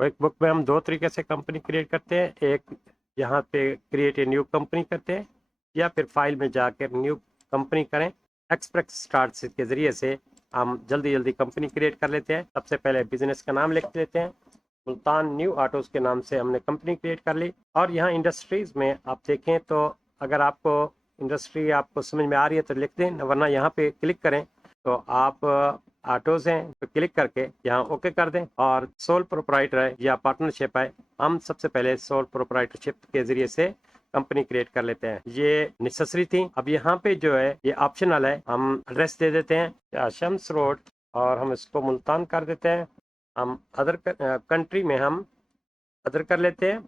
Quick book में हम दो तरीके से कंपनी क्रिएट करते हैं। एक यहाँ पे क्रिएट ए न्यू कंपनी करते हैं, या फिर फाइल में जाकर न्यू कंपनी करें। एक्सप्रेस स्टार्ट के ज़रिए से हम जल्दी जल्दी कंपनी क्रिएट कर लेते हैं। सबसे पहले बिजनेस का नाम लिख लेते हैं। मुल्तान न्यू ऑटोज़ के नाम से हमने कंपनी क्रिएट कर ली। और यहाँ इंडस्ट्रीज़ में आप देखें तो अगर आपको इंडस्ट्री आपको समझ में आ रही है तो लिख दें, वरना यहाँ पे क्लिक करें तो आप ऑटोज़ हैं तो क्लिक करके यहाँ ओके कर दें। और सोल प्रोप्राइटर है या पार्टनरशिप है, हम सबसे पहले सोल प्रोप्राइटरशिप के ज़रिए से कंपनी क्रिएट कर लेते हैं। ये नेसेसरी थी। अब यहाँ पे जो है ये ऑप्शनल है। हम एड्रेस दे देते हैं शम्स रोड और हम इसको मुल्तान कर देते हैं। हम अदर कंट्री में हम अदर कर लेते हैं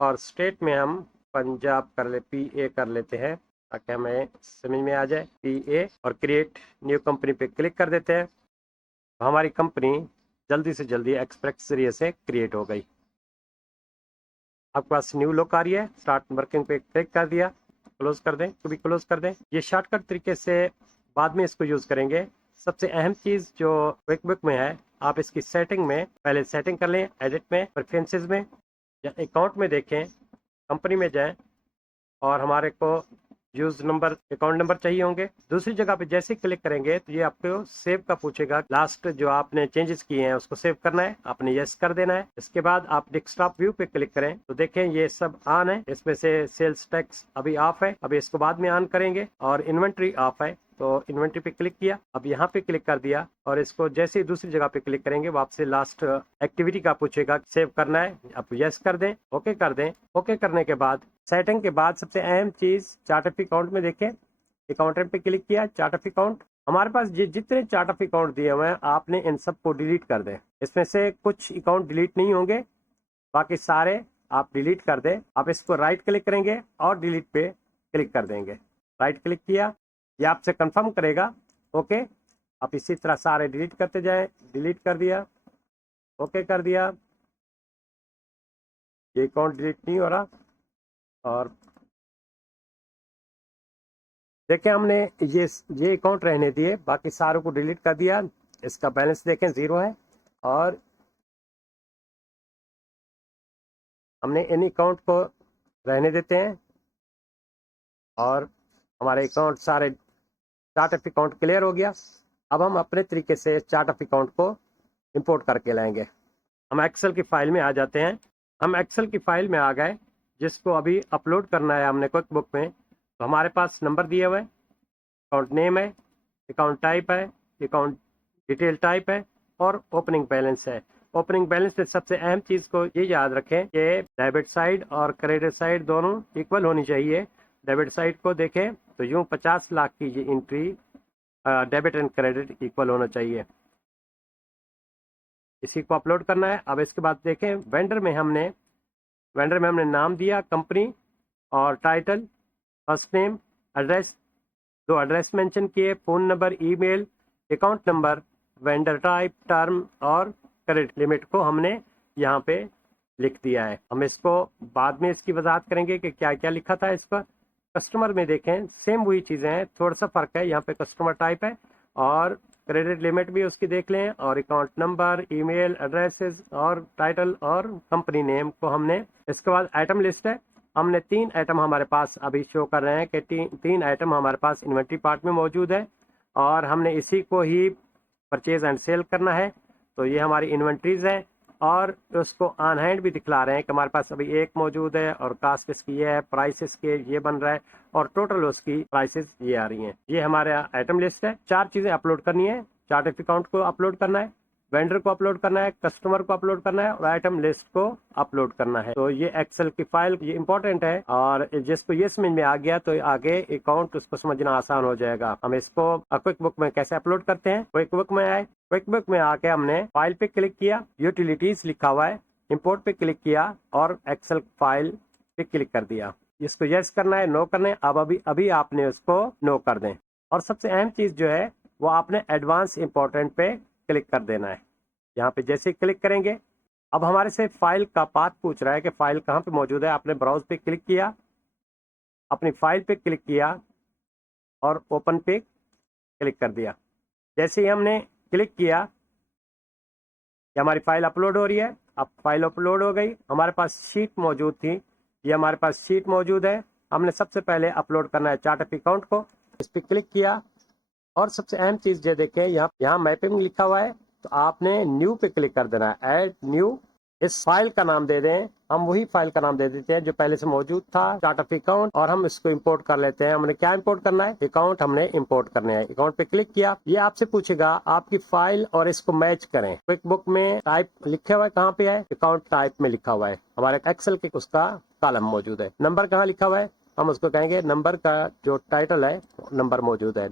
और स्टेट में हम पंजाब कर ले PA कर लेते हैं ताकि हमें समझ में आ जाए PA। और क्रिएट न्यू कंपनी पे क्लिक कर देते हैं। हमारी कंपनी जल्दी से जल्दी एक्सप्रेस जरिए से क्रिएट हो गई। आपके पास न्यू लुक आ रही है। स्टार्ट वर्किंग पे क्लिक कर दिया, क्लोज कर दें, कभी क्लोज कर दें। ये शॉर्टकट तरीके से बाद में इसको यूज़ करेंगे। सबसे अहम चीज़ जो क्विक बुक में है, आप इसकी सेटिंग में पहले सेटिंग कर लें, एडिट में, प्रेफरेंसेस में या अकाउंट में देखें, कंपनी में जाएं और हमारे को यूज नंबर अकाउंट नंबर चाहिए होंगे। दूसरी जगह पे जैसे क्लिक करेंगे तो ये आपको सेव का पूछेगा। लास्ट जो आपने चेंजेस किए हैं उसको सेव करना है, आपने यस कर देना है। इसके बाद आप डेस्कटॉप व्यू पे क्लिक करें तो देखें ये सब ऑन है। इसमें से सेल्स टैक्स अभी ऑफ है, अभी इसको बाद में ऑन करेंगे। और इन्वेंट्री ऑफ है तो इन्वेंट्री पे क्लिक किया, अब यहाँ पे क्लिक कर दिया और इसको जैसे ही दूसरी जगह पे क्लिक करेंगे वापस लास्ट एक्टिविटी का पूछेगा, सेव करना है, आप यस कर दें, ओके कर दें। ओके करने के बाद सेटिंग के बाद सबसे अहम चीज चार्ट ऑफ अकाउंट में देखें, अकाउंटेंट पे क्लिक किया, चार्ट ऑफ अकाउंट। हमारे पास जितने चार्ट ऑफ अकाउंट दिए हुए हैं आपने इन सबको डिलीट कर दें। इसमें से कुछ अकाउंट डिलीट नहीं होंगे, बाकी सारे आप डिलीट कर दें। आप इसको राइट क्लिक करेंगे और डिलीट पे क्लिक कर देंगे। राइट क्लिक किया, ये आपसे कंफर्म करेगा ओके। आप इसी तरह सारे डिलीट करते जाएं, डिलीट कर दिया, ओके कर दिया, ये अकाउंट डिलीट नहीं हो रहा। और देखें हमने ये अकाउंट रहने दिए, बाकी सारों को डिलीट कर दिया। इसका बैलेंस देखें 0 है। और हमने इन अकाउंट को रहने देते हैं और हमारे अकाउंट सारे चार्ट ऑफ अकाउंट क्लियर हो गया। अब हम अपने तरीके से चार्ट ऑफ अकाउंट को इंपोर्ट करके लाएंगे। हम एक्सेल की फाइल में आ जाते हैं। हम एक्सेल की फाइल में आ गए, जिसको अभी अपलोड करना है हमने क्विक बुक में। तो हमारे पास नंबर दिए हुए, अकाउंट नेम है, अकाउंट टाइप है, अकाउंट डिटेल टाइप है और ओपनिंग बैलेंस है। ओपनिंग बैलेंस में सबसे अहम चीज़ को ये याद रखें कि डेबिट साइड और क्रेडिट साइड दोनों इक्वल होनी चाहिए। डेबिट साइड को देखें तो यूँ 50 लाख की ये entry debit and credit equal होना चाहिए। इसी को अपलोड करना है। अब इसके बाद देखें वेंडर में हमने नाम दिया कंपनी और टाइटल, फर्स्ट नेम, एड्रेस, दो एड्रेस मेंशन किए, phone number, email, account number, vendor type, term और क्रेडिट लिमिट को हमने यहाँ पे लिख दिया है। हम इसको बाद में इसकी वजाहत करेंगे कि क्या क्या लिखा था इस पर। कस्टमर में देखें सेम वही चीज़ें हैं, थोड़ा सा फ़र्क है। यहाँ पे कस्टमर टाइप है और क्रेडिट लिमिट भी उसकी देख लें, और अकाउंट नंबर, ईमेल एड्रेसेस और टाइटल और कंपनी नेम को हमने। इसके बाद आइटम लिस्ट है। हमने 3 आइटम हमारे पास अभी शो कर रहे हैं कि तीन आइटम हमारे पास इन्वेंट्री पार्ट में मौजूद है और हमने इसी को ही परचेज एंड सेल करना है। तो ये हमारी इन्वेंट्रीज है और उसको ऑन हैंड भी दिखला रहे हैं कि हमारे पास अभी एक मौजूद है और कास्ट इसकी ये है, प्राइस इसके ये बन रहा है और टोटल उसकी प्राइसेस ये आ रही हैं। ये हमारा आइटम लिस्ट है। 4 चीज़ें अपलोड करनी है। चार्ट ऑफ अकाउंट को अपलोड करना है, वेंडर को अपलोड करना है, कस्टमर को अपलोड करना है और आइटम लिस्ट को अपलोड करना है। तो ये एक्सेल की फाइल ये इंपॉर्टेंट है और जिसको ये समझ में आ गया तो आगे अकाउंट उसको समझना आसान हो जाएगा। हम इसको क्विक बुक में कैसे अपलोड करते हैं। क्विक बुक में आए, क्विक बुक में आके हमने फाइल पे क्लिक किया, यूटिलिटीज लिखा हुआ है, इंपोर्ट पे क्लिक किया और एक्सेल फाइल पे क्लिक कर दिया। इसको यस करना है, नो करना है। अब अभी आपने उसको नो कर दें। और सबसे अहम चीज जो है वो आपने एडवांस इंपॉर्टेंट पे क्लिक कर देना है। यहाँ पे जैसे क्लिक करेंगे अब हमारे से फाइल का पाथ पूछ रहा है कि फाइल कहाँ पे मौजूद है। आपने ब्राउज पे क्लिक किया, अपनी फाइल पे क्लिक किया और ओपन पे क्लिक कर दिया। जैसे ही हमने क्लिक किया कि हमारी फाइल अपलोड हो रही है, अब फाइल अपलोड हो गई, हमारे पास शीट मौजूद थी, ये हमारे पास शीट मौजूद है। हमने सबसे पहले अपलोड करना है चार्ट ऑफ अकाउंट को, इस पर क्लिक किया और सबसे अहम चीज़ ये देखें, यहाँ मैपिंग लिखा हुआ है तो आपने न्यू पे क्लिक कर देना है, ऐड न्यू। इस फाइल का नाम दे दें, हम वही फाइल का नाम दे देते हैं जो पहले से मौजूद था, चार्ट ऑफ अकाउंट, और हम इसको इंपोर्ट कर लेते हैं। हमने क्या इंपोर्ट करना है, अकाउंट हमने इंपोर्ट करने हैं। अकाउंट पे क्लिक किया, ये आपसे पूछेगा आपकी फाइल और इसको मैच करें। क्विक बुक में टाइप लिखा हुआ है, कहाँ पे है, अकाउंट टाइप में लिखा हुआ है, हमारे एक्सेल के उसका कॉलम मौजूद है। नंबर कहाँ लिखा हुआ है, हम उसको कहेंगे नंबर का जो टाइटल है नंबर मौजूद है।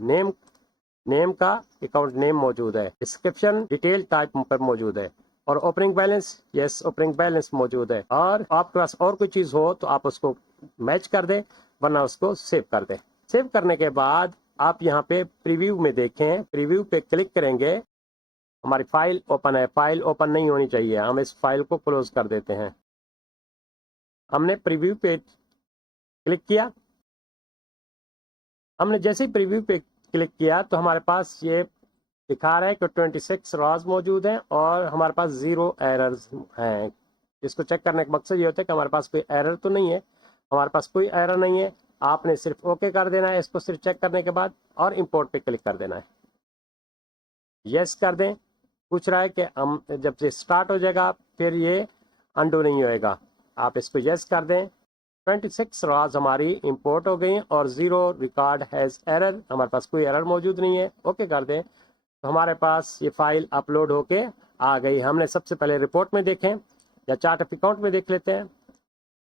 नेम का अकाउंट नेम मौजूद है। डिस्क्रिप्शन डिटेल टाइप पर मौजूद है। और opening balance, yes opening balance मौजूद है। और आपके पास और कोई चीज़ हो तो आप उसको मैच कर दें, वरना उसको सेव कर दें। सेव करने के बाद आप यहाँ पे प्रीव्यू में देखें, प्रीव्यू पे क्लिक करेंगे, हमारी फाइल ओपन है। फाइल ओपन नहीं होनी चाहिए, हम इस फाइल को क्लोज कर देते हैं। हमने प्रीव्यू पे क्लिक किया, हमने जैसे ही प्रीव्यू पे क्लिक किया तो हमारे पास ये दिखा रहा है कि 26 रॉज मौजूद हैं और हमारे पास 0 एरर्स हैं। इसको चेक करने का मकसद ये होता है कि हमारे पास कोई एरर तो नहीं है। हमारे पास कोई एरर नहीं है, आपने सिर्फ ओके कर देना है इसको सिर्फ चेक करने के बाद, और इंपोर्ट पे क्लिक कर देना है। यस कर दें, पूछ रहा है कि हम जब से स्टार्ट हो जाएगा फिर ये अंडू नहीं होएगा, आप इसको यस कर दें। 26 रॉज हमारी इंपोर्ट हो गई और 0 रिकॉर्ड हैज़ एरर, हमारे पास कोई एरर मौजूद नहीं है। ओके कर दें तो हमारे पास ये फाइल अपलोड होके आ गई। हमने सबसे पहले रिपोर्ट में देखें या चार्ट ऑफ अकाउंट में देख लेते हैं।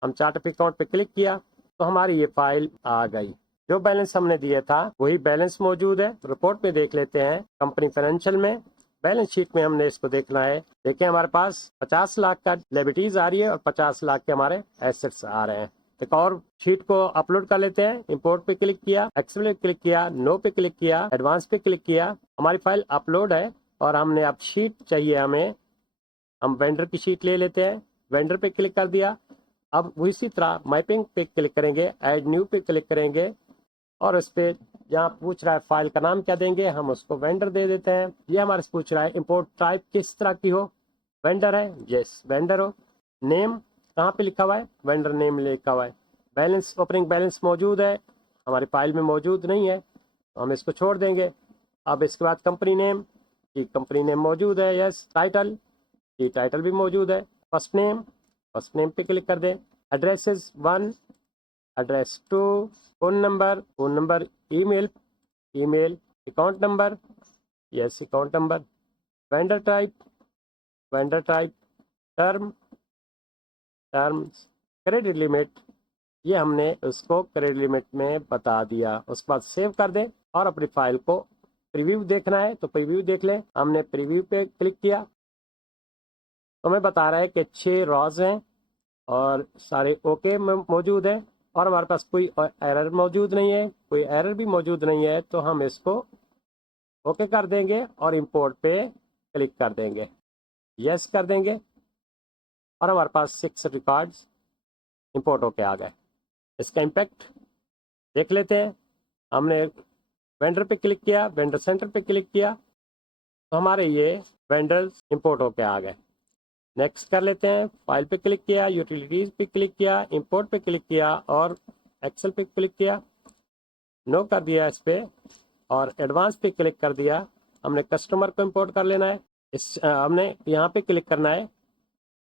हम चार्ट ऑफ अकाउंट पे क्लिक किया तो हमारी ये फाइल आ गई। जो बैलेंस हमने दिया था वही बैलेंस मौजूद है। रिपोर्ट में देख लेते हैं, कंपनी फाइनेंशियल में बैलेंस शीट में हमने इसको देखना है। देखिए हमारे पास 50 लाख का लायबिलिटीज आ रही है और 50 लाख के हमारे एसेट्स आ रहे हैं। एक और शीट को अपलोड कर लेते हैं। इंपोर्ट पे क्लिक किया, एक्सेल पे क्लिक किया, नो पे क्लिक किया, एडवांस पे क्लिक किया, हमारी फाइल अपलोड है और हमने अब शीट चाहिए हमें, हम वेंडर की शीट ले लेते हैं। वेंडर पे क्लिक कर दिया, अब उसी तरह मैपिंग पे क्लिक करेंगे, ऐड न्यू पे क्लिक करेंगे और इस पे जहाँ पूछ रहा है फाइल का नाम क्या देंगे, हम उसको वेंडर दे देते हैं। ये हमारे से पूछ रहा है इंपोर्ट टाइप किस तरह की हो, वेंडर है, यस वेंडर हो। नेम कहाँ पे लिखा हुआ है, वेंडर नेम लिखा हुआ है। बैलेंस, ओपनिंग बैलेंस मौजूद है, हमारी फाइल में मौजूद नहीं है तो हम इसको छोड़ देंगे। अब इसके बाद कंपनी नेम, जी कंपनी नेम मौजूद है, यस। टाइटल, जी टाइटल भी मौजूद है। फर्स्ट नेम पे क्लिक कर दें। Addresses 1, address 2, phone number, email, account number, yes account number. Vendor type, terms, credit limit, ये हमने उसको क्रेडिट लिमिट में बता दिया। उसके बाद सेव कर दें और अपनी फाइल को प्रीव्यू देखना है तो प्रीव्यू देख लें। हमने प्रीव्यू पे क्लिक किया तो हमें बता रहा है कि 6 रॉज हैं और सारे ओके मौजूद है और हमारे पास कोई एरर मौजूद नहीं है। कोई एरर भी मौजूद नहीं है तो हम इसको ओके कर देंगे और इंपोर्ट पे क्लिक कर देंगे, यस कर देंगे और हमारे पास 6 रिकॉर्ड्स इंपोर्ट होके आ गए। इसका इम्पैक्ट देख लेते हैं। हमने वेंडर पे क्लिक किया, वेंडर सेंटर पे क्लिक किया तो हमारे ये वेंडर्स इंपोर्ट होके आ गए। नेक्स्ट कर लेते हैं। फाइल पे क्लिक किया, यूटिलिटीज पे क्लिक किया, इंपोर्ट पे क्लिक किया और एक्सेल पे क्लिक किया, नो कर दिया इस पे और एडवांस पे क्लिक कर दिया। हमने कस्टमर को इंपोर्ट कर लेना है। हमने यहाँ पे क्लिक करना है।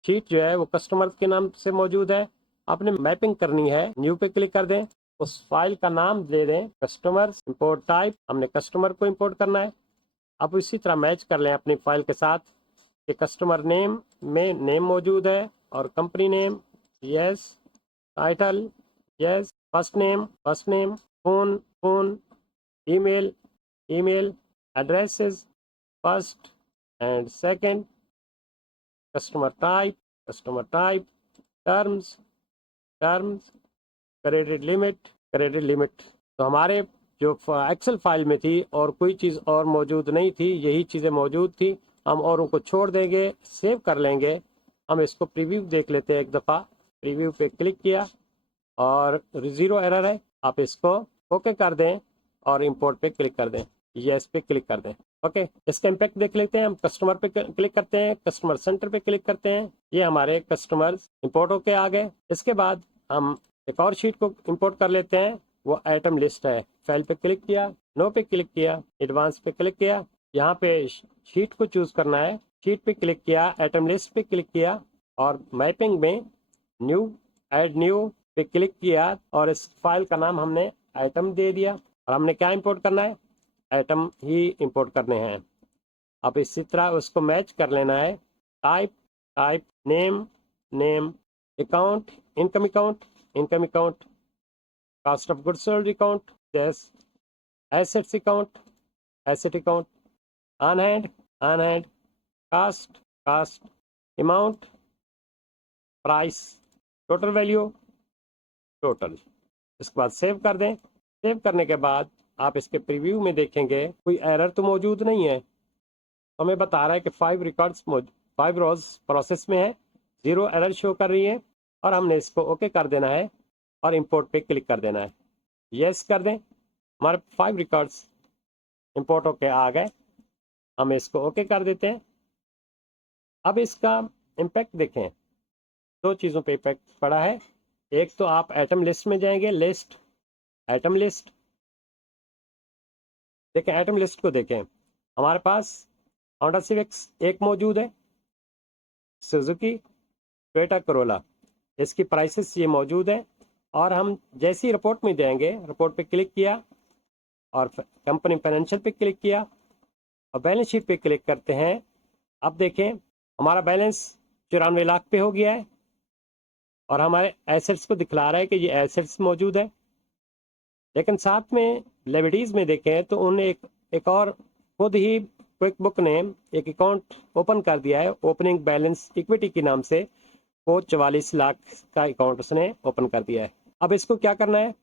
शीट जो है वो कस्टमर के नाम से मौजूद है, आपने मैपिंग करनी है, न्यू पे क्लिक कर दें। उस फाइल का नाम दे दें कस्टमर्स, इंपोर्ट टाइप, हमने कस्टमर को इंपोर्ट करना है। अब इसी तरह मैच कर लें अपनी फाइल के साथ कि कस्टमर नेम में नेम मौजूद है और company name, yes. Title, yes. First name, phone, email, addresses first and second, customer type, terms, credit limit. तो हमारे जो एक्सेल फाइल में थी और कोई चीज़ और मौजूद नहीं थी, यही चीज़ें मौजूद थी। हम औरों को छोड़ देंगे, सेव कर लेंगे। हम इसको प्रीव्यू देख लेते हैं एक दफ़ा। प्रीव्यू पे क्लिक किया और 0 एरर है, आप इसको ओके कर दें और इंपोर्ट पे क्लिक कर दें, यस पे क्लिक कर दें। ओके, इसका इम्पैक्ट देख लेते हैं। हम कस्टमर पे क्लिक करते हैं, कस्टमर सेंटर पे क्लिक करते हैं, ये हमारे कस्टमर्स इंपोर्ट होके आ गए। इसके बाद हम एक और शीट को इंपोर्ट कर लेते हैं, वो आइटम लिस्ट है। फाइल पे क्लिक किया, नो पे क्लिक किया, एडवांस पे क्लिक किया, यहाँ पे शीट को चूज करना है, शीट पे क्लिक किया, आइटम लिस्ट पे क्लिक किया और मैपिंग में न्यू ऐड न्यू पे क्लिक किया और इस फाइल का नाम हमने आइटम दे दिया। और हमने क्या इंपोर्ट करना है, आइटम ही इंपोर्ट करने हैं। अब इसी तरह उसको मैच कर लेना है, type type, name name, account income account income account, cost of goods sold account, yes, assets account asset account, on hand, cost cost, amount, price, total value, total. इसके बाद सेव कर दें। सेव करने के बाद आप इसके प्रीव्यू में देखेंगे कोई एरर तो मौजूद नहीं है। हमें बता रहा है कि 5 रोज प्रोसेस में है, 0 एरर शो कर रही है और हमने इसको ओके कर देना है और इंपोर्ट पे क्लिक कर देना है। यस कर दें, हमारे 5 रिकॉर्ड्स इंपोर्ट होके आ गए। हम इसको ओके कर देते हैं। अब इसका इम्पैक्ट देखें, 2 चीज़ों पे इम्पैक्ट पड़ा है। एक तो आप आइटम लिस्ट में जाएंगे, लिस्ट आइटम लिस्ट देखें, आइटम लिस्ट को देखें, हमारे पास होंडा सिविक एक मौजूद है, सुजुकी टोयोटा करोला, इसकी प्राइसेस ये मौजूद है। और हम जैसे ही रिपोर्ट में जाएंगे, रिपोर्ट पे क्लिक किया और कंपनी फाइनेंशियल पे क्लिक किया और बैलेंस शीट पे क्लिक करते हैं। अब देखें हमारा बैलेंस 94 लाख पे हो गया है और हमारे एसेट्स को दिखला रहा है कि ये एसेट्स मौजूद है। लेकिन साथ में लेविटीज में देखें तो उन्हें एक और खुद ही क्विक बुक ने एक अकाउंट ओपन कर दिया है, ओपनिंग बैलेंस इक्विटी के नाम से, वो 44 लाख का अकाउंट उसने ओपन कर दिया है। अब इसको क्या करना है,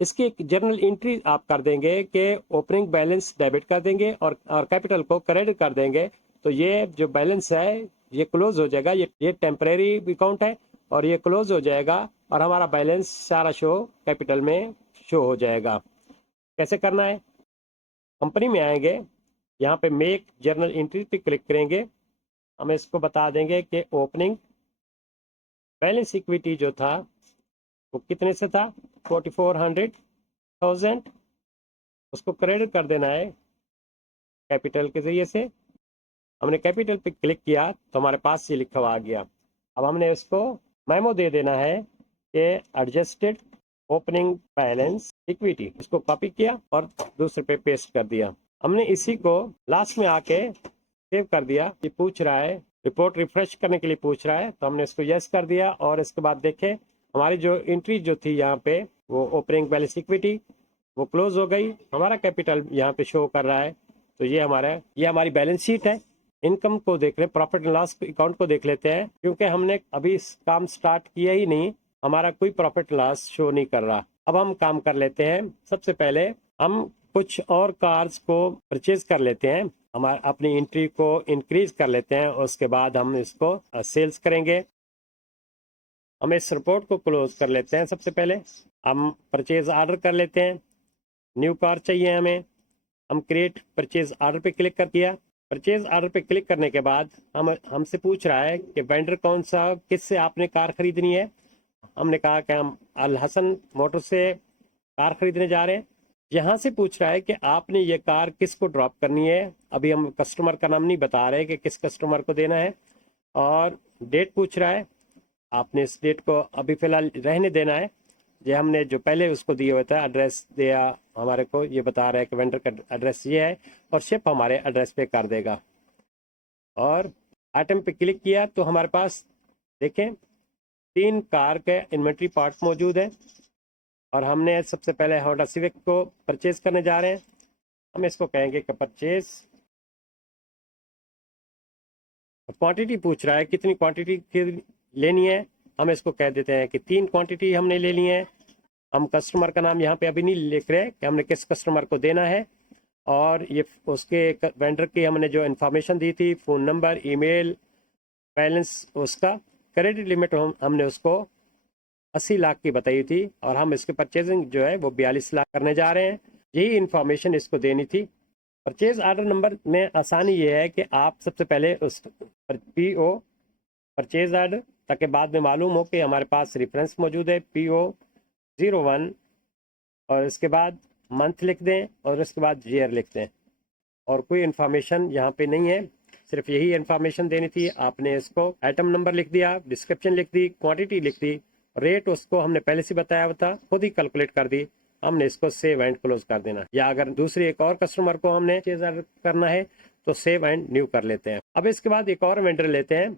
इसकी एक जर्नल एंट्री आप कर देंगे कि ओपनिंग बैलेंस डेबिट कर देंगे और कैपिटल को क्रेडिट कर देंगे। तो ये जो बैलेंस है ये क्लोज हो जाएगा। ये टेम्परेरी अकाउंट है और ये क्लोज हो जाएगा और हमारा बैलेंस सारा शो कैपिटल में शो हो जाएगा। कैसे करना है, कंपनी में आएंगे, यहाँ पे मेक जर्नल एंट्री पे क्लिक करेंगे। हम इसको बता देंगे कि ओपनिंग बैलेंस इक्विटी जो था वो कितने से था, 4400,000, उसको क्रेडिट कर देना है कैपिटल के जरिए से। हमने कैपिटल पे क्लिक किया तो हमारे पास ये लिखा हुआ आ गया। अब हमने इसको मेमो दे देना है कि एडजस्टेड ओपनिंग बैलेंस इक्विटी, इसको कॉपी किया और दूसरे पे पेस्ट कर दिया। हमने इसी को लास्ट में आके सेव कर दिया। ये पूछ रहा है, रिपोर्ट रिफ्रेश करने के लिए पूछ रहा है, तो हमने इसको यस कर दिया और इसके बाद देखें हमारी जो एंट्री जो थी यहाँ पे वो ओपनिंग बैलेंस इक्विटी वो क्लोज हो गई, हमारा कैपिटल यहाँ पे शो कर रहा है। तो ये हमारी बैलेंस शीट है। इनकम को देख रहे, प्रॉफिट एंड लॉस अकाउंट को देख लेते हैं, क्योंकि हमने अभी काम स्टार्ट किया ही नहीं, हमारा कोई प्रॉफिट लॉस शो नहीं कर रहा। अब हम काम कर लेते हैं। सबसे पहले हम कुछ और कार्स को परचेज कर लेते हैं, हमारे अपनी एंट्री को इंक्रीज कर लेते हैं, उसके बाद हम इसको सेल्स करेंगे। हम इस रिपोर्ट को क्लोज कर लेते हैं। सबसे पहले हम परचेज ऑर्डर कर लेते हैं, न्यू कार चाहिए हमें। हम क्रिएट परचेज ऑर्डर पे क्लिक कर दिया। परचेज ऑर्डर पे क्लिक करने के बाद हमसे पूछ रहा है कि वेंडर कौन सा, किससे आपने कार खरीदनी है। हमने कहा कि हम अल हसन मोटर से कार खरीदने जा रहे हैं। यहाँ से पूछ रहा है कि आपने ये कार किसको ड्रॉप करनी है। अभी हम कस्टमर का नाम नहीं बता रहे कि किस कस्टमर को देना है, और डेट पूछ रहा है, आपने इस डेट को अभी फिलहाल रहने देना है। ये हमने जो पहले उसको दिया हुआ था एड्रेस दिया हमारे को, ये बता रहा है कि वेंडर का एड्रेस ये है और शिप हमारे एड्रेस पे कर देगा। और आइटम पे क्लिक किया तो हमारे पास देखें 3 कार के इन्वेंट्री पार्ट मौजूद है और हमने सबसे पहले होंडा सिविक को परचेज करने जा रहे हैं। हम इसको कहेंगे कि परचेज, क्वांटिटी पूछ रहा है कितनी क्वांटिटी लेनी है। हम इसको कह देते हैं कि 3 क्वांटिटी हमने लेनी है। हम कस्टमर का नाम यहाँ पे अभी नहीं लिख रहे कि हमने किस कस्टमर को देना है, और ये उसके वेंडर की हमने जो इन्फॉर्मेशन दी थी, फ़ोन नंबर, ईमेल, बैलेंस, उसका क्रेडिट लिमिट हमने उसको 80 लाख की बताई थी और हम इसकी परचेजिंग जो है वो 42 लाख करने जा रहे हैं। यही इन्फॉर्मेशन इसको देनी थी परचेज ऑर्डर नंबर में आसानी ये है कि आप सबसे पहले उस PO परचेज ऑर्डर, ताकि बाद में मालूम हो कि हमारे पास रेफरेंस मौजूद है PO 01, और इसके बाद मंथ लिख दें और इसके बाद ईयर लिख दें, और कोई इन्फॉर्मेशन यहाँ पे नहीं है, सिर्फ यही इन्फॉर्मेशन देनी थी। आपने इसको आइटम नंबर लिख दिया, डिस्क्रिप्शन लिख दी, क्वांटिटी लिख दी, रेट उसको हमने पहले से बताया हुआ था, खुद ही कैलकुलेट कर दी। हमने इसको सेव एंड क्लोज कर देना, या अगर दूसरे एक और कस्टमर को हमने चीज ऑर्डर करना है तो सेव एंड न्यू कर लेते हैं। अब इसके बाद एक और वेंडर लेते हैं,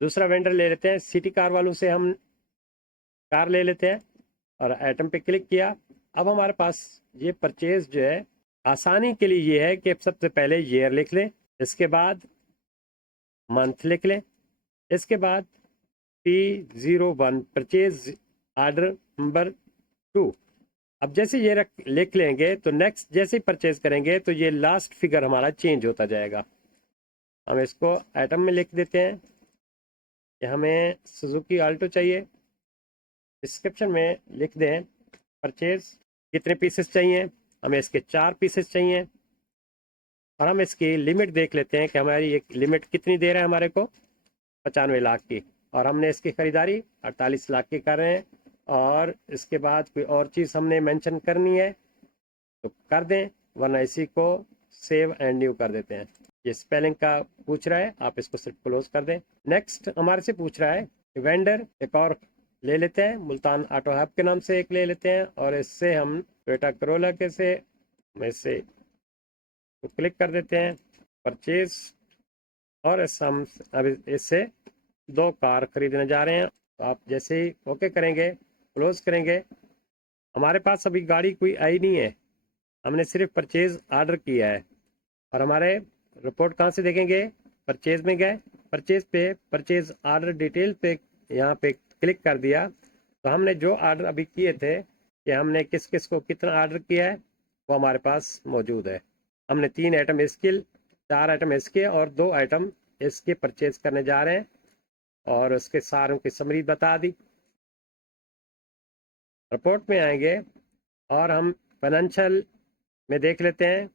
दूसरा वेंडर ले लेते हैं। सिटी कार वालों से हम कार ले लेते हैं और आइटम पे क्लिक किया। अब हमारे पास ये परचेज जो है, आसानी के लिए ये है कि सबसे पहले ईयर लिख लें, इसके बाद मंथ लिख लें, इसके बाद P01 परचेज ऑर्डर नंबर 2। अब जैसे ये लिख लेंगे तो नेक्स्ट जैसे ही परचेज करेंगे तो ये लास्ट फिगर हमारा चेंज होता जाएगा। हम इसको आइटम में लिख देते हैं कि हमें सुजुकी आल्टो चाहिए, डिस्क्रिप्शन में लिख दें परचेज कितने पीसेस चाहिए, हमें इसके 4 पीसेस चाहिए, और हम इसकी लिमिट देख लेते हैं कि हमारी एक लिमिट कितनी दे रहा है हमारे को, 95 लाख की, और हमने इसकी खरीदारी 48 लाख की कर रहे हैं। और इसके बाद कोई और चीज़ हमने मेंशन करनी है तो कर दें, वरना इसी को सेव एंड न्यू कर देते हैं। ये स्पेलिंग का पूछ रहा है, आप इसको सिर्फ क्लोज कर दें। नेक्स्ट हमारे से पूछ रहा है वेंडर एक और ले लेते हैं, मुल्तान ऑटो हब के नाम से एक ले लेते हैं, और इससे हम टोयोटा करोला के से इससे तो क्लिक कर देते हैं परचेज, और हम अब इससे 2 कार खरीदने जा रहे हैं। तो आप जैसे ही ओके करेंगे, क्लोज करेंगे, हमारे पास अभी गाड़ी कोई आई नहीं है, हमने सिर्फ परचेज ऑर्डर किया है। और हमारे रिपोर्ट कहाँ से देखेंगे, परचेज में गए, परचेज पे परचेज ऑर्डर डिटेल पे यहाँ पे क्लिक कर दिया, तो हमने जो ऑर्डर अभी किए थे कि हमने किस किस को कितना ऑर्डर किया है वो हमारे पास मौजूद है। हमने 3 आइटम इसके, 4 आइटम इसके और 2 आइटम इसके परचेज करने जा रहे हैं, और उसके सारों की समरी बता दी। रिपोर्ट में आएंगे और हम फाइनेंशियल में देख लेते हैं।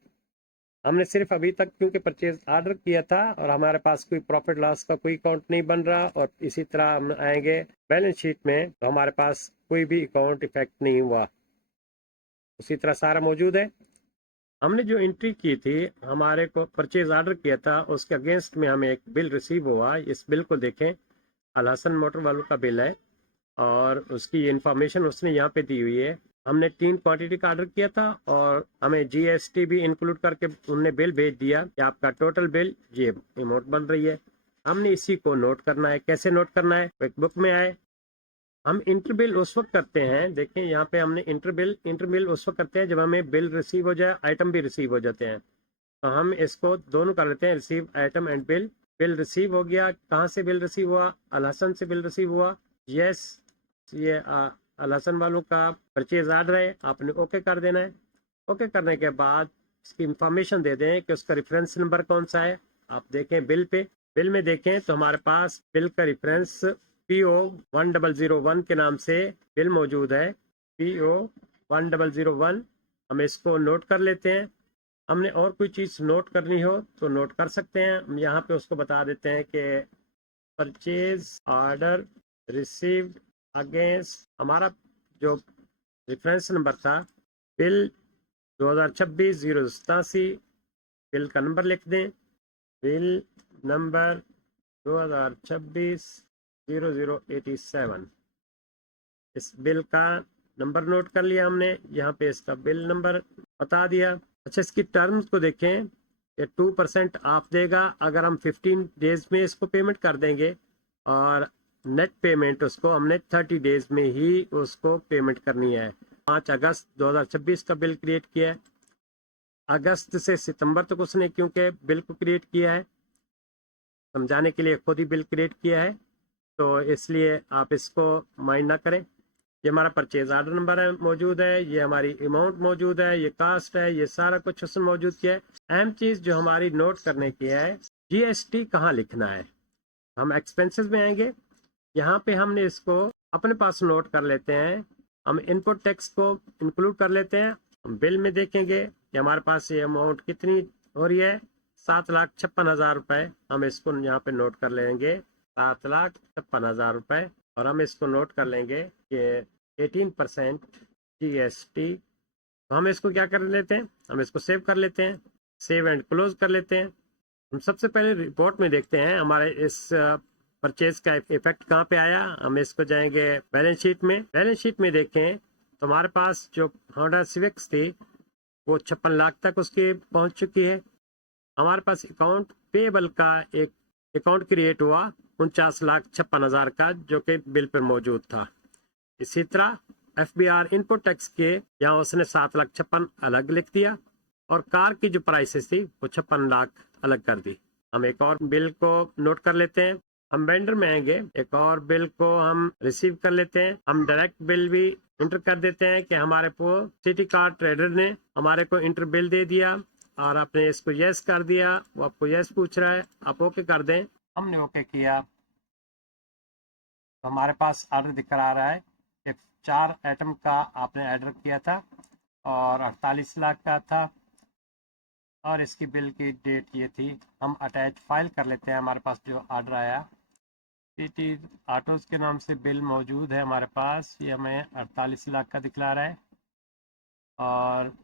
हमने सिर्फ अभी तक क्योंकि परचेज ऑर्डर किया था और हमारे पास कोई प्रॉफिट लॉस का कोई अकाउंट नहीं बन रहा, और इसी तरह हम आएंगे बैलेंस शीट में तो हमारे पास कोई भी अकाउंट इफेक्ट नहीं हुआ, उसी तरह सारा मौजूद है। हमने जो एंट्री की थी, हमारे को परचेज ऑर्डर किया था, उसके अगेंस्ट में हमें एक बिल रिसीव हुआ। इस बिल को देखें, अल हसन मोटर वालों का बिल है, और उसकी इंफॉर्मेशन उसने यहाँ पे दी हुई है। हमने 3 क्वांटिटी का ऑर्डर किया था, और हमें GST भी इंक्लूड करके उनने बिल भेज दिया कि आपका टोटल बिल ये अमाउंट बन रही है। हमने इसी को नोट करना है। कैसे नोट करना है, क्विक बुक में आए, हम इंटर बिल उस वक्त करते हैं, देखें यहाँ पे हमने इंटर बिल उस वक्त करते हैं जब हमें बिल रिसीव हो जाए, आइटम भी रिसीव हो जाते हैं। तो हम इसको दोनों कर लेते हैं, receive item and bill. Bill receive हो गया, कहाँ से बिल रिसीव हुआ, अल हसन से बिल रिसीव हुआ। यस, ये अल हसन वालों का परचेज ऑर्डर है, आपने ओके कर देना है। ओके करने के बाद इसकी इंफॉर्मेशन दे दें कि उसका रेफरेंस नंबर कौन सा है। आप देखें बिल पे, बिल में देखें तो हमारे पास बिल का रेफरेंस PO 1001 के नाम से बिल मौजूद है, PO 1001। हम इसको नोट कर लेते हैं। हमने और कोई चीज़ नोट करनी हो तो नोट कर सकते हैं। हम यहाँ पे उसको बता देते हैं कि परचेज ऑर्डर रिसीव्ड अगेंस्ट, हमारा जो रेफरेंस नंबर था बिल 2026-087, बिल का नंबर लिख दें, बिल नंबर 2026-0087। इस बिल का नंबर नोट कर लिया हमने, यहाँ पे इसका बिल नंबर बता दिया। अच्छा, इसकी टर्म्स को देखें कि 2% ऑफ देगा अगर हम 15 डेज में इसको पेमेंट कर देंगे, और नेट पेमेंट उसको हमने 30 डेज में ही उसको पेमेंट करनी है। 5 अगस्त 2026 का बिल क्रिएट किया है, अगस्त से सितंबर तक उसने क्योंकि बिल को क्रिएट किया है, समझाने के लिए खुद ही बिल क्रिएट किया है, तो इसलिए आप इसको माइंड ना करें। ये हमारा परचेज ऑर्डर नंबर है मौजूद है, ये हमारी अमाउंट मौजूद है, ये कास्ट है, ये सारा कुछ उसने मौजूद किया है। अहम चीज़ जो हमारी नोट करने की है, GST कहाँ लिखना है। हम एक्सपेंसेस में आएंगे, यहाँ पे हमने इसको अपने पास नोट कर लेते हैं। हम इनपुट टैक्स को इंक्लूड कर लेते हैं। हम बिल में देखेंगे कि हमारे पास ये अमाउंट कितनी और ये 7,56,000 रुपये हम इसको यहाँ पे नोट कर लेंगे, 7,56,000 रुपये। और हम इसको नोट कर लेंगे कि 18% GST। तो हम इसको क्या कर लेते हैं, हम इसको सेव कर लेते हैं, सेव एंड क्लोज कर लेते हैं। हम सबसे पहले रिपोर्ट में देखते हैं हमारे इस परचेज का इफेक्ट कहाँ पे आया। हम इसको जाएंगे बैलेंस शीट में, बैलेंस शीट में देखें तो हमारे पास जो होंडा सिविक्स थी वो 56 लाख तक उसकी पहुंच चुकी है। हमारे पास अकाउंट पेबल का एक अकाउंट क्रिएट हुआ 49,56,000 का, जो कि बिल पर मौजूद था। इसी तरह FBR इनपुट टैक्स के यहाँ उसने 7,56,000 अलग लिख दिया, और कार की जो प्राइसेस थी वो 56 लाख अलग कर दी। हम एक और बिल को नोट कर लेते हैं, हम वेंडर में आएंगे, एक और बिल को हम रिसीव कर लेते हैं। हम डायरेक्ट बिल भी इंटर कर देते हैं कि हमारे को सिटी कार ट्रेडर ने हमारे को इंटर बिल दे दिया, और आपने इसको यस कर दिया, वो आपको यस पूछ रहा है, आप ओके कर दें। हमने ओके किया तो हमारे पास ऑर्डर दिख रहा है कि 4 आइटम का आपने ऑर्डर किया था और 48 लाख का था, और इसकी बिल की डेट ये थी। हम अटैच फाइल कर लेते हैं, हमारे पास जो ऑर्डर आया सिटी ऑटोज के नाम से बिल मौजूद है हमारे पास, ये हमें 48 लाख का दिखला रहा है, और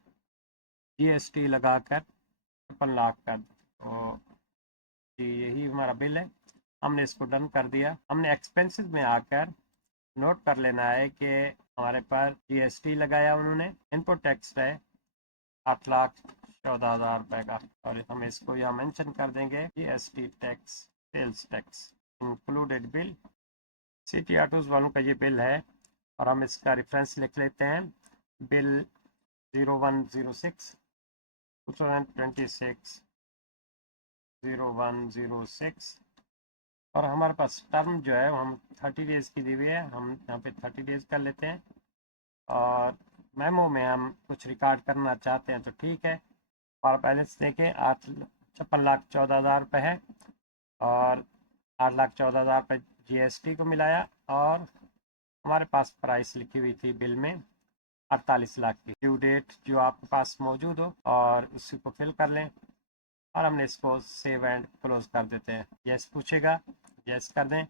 GST लगाकर 56 लाख का। तो यही हमारा बिल है, हमने इसको डन कर दिया। हमने एक्सपेंसेस में आकर नोट कर लेना है कि हमारे पास GST लगाया उन्होंने, इनपुट टैक्स है 8,14,000 रुपये का, और हम इसको यहाँ मेंशन कर देंगे GST tax, sales tax included bill. City autos वालों का ये बिल है, और हम इसका रेफरेंस लिख लेते हैं, बिल 0106 2026 0106। और हमारे पास टर्म जो है हम 30 डेज़ की दी हुई है, हम यहाँ पे 30 डेज़ कर लेते हैं। और मेमो में हम कुछ रिकॉर्ड करना चाहते हैं तो ठीक है। हमारा बैलेंस देखें 56,14,000 रुपये है, और 8,14,000 रुपये GST को मिलाया, और हमारे पास प्राइस लिखी हुई थी बिल में 48 लाख की। ड्यू डेट जो आपके पास मौजूद हो और उसी को फिल कर लें, और हमने इसको सेव एंड क्लोज कर देते हैं। यस पूछेगा, यस कर दें।